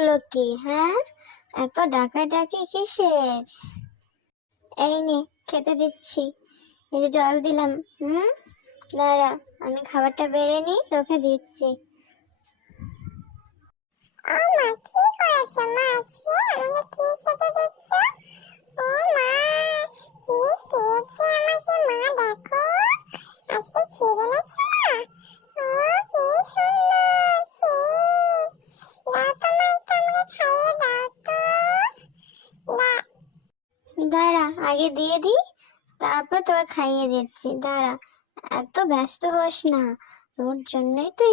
হলো কি? হ্যাঁ, এত ডাকাডাকি কিসের? এই নে, খেতে দিচ্ছি। এই যে জল দিলাম। দাঁড়া, আমি খাবারটা বেড়ে নিই, তোকে দিচ্ছি। ও মা, কি করেছো মা? আজকে আমাকে কি খেতে দিচ্ছ? ও মা, কি পেয়েছে আমাকে মা, দেখো আজকে ক্ষীর এনেছো মা। ও কি সুন্দর ক্ষীর, দাও তো মা, একটু আমাকে খাইয়ে দাও তো। দাঁড়া, আগে দিয়ে দিই, তারপর তোকে খাইয়ে দিচ্ছি। দাঁড়া, এত ব্যস্ত হোস না, তোর জন্যই তো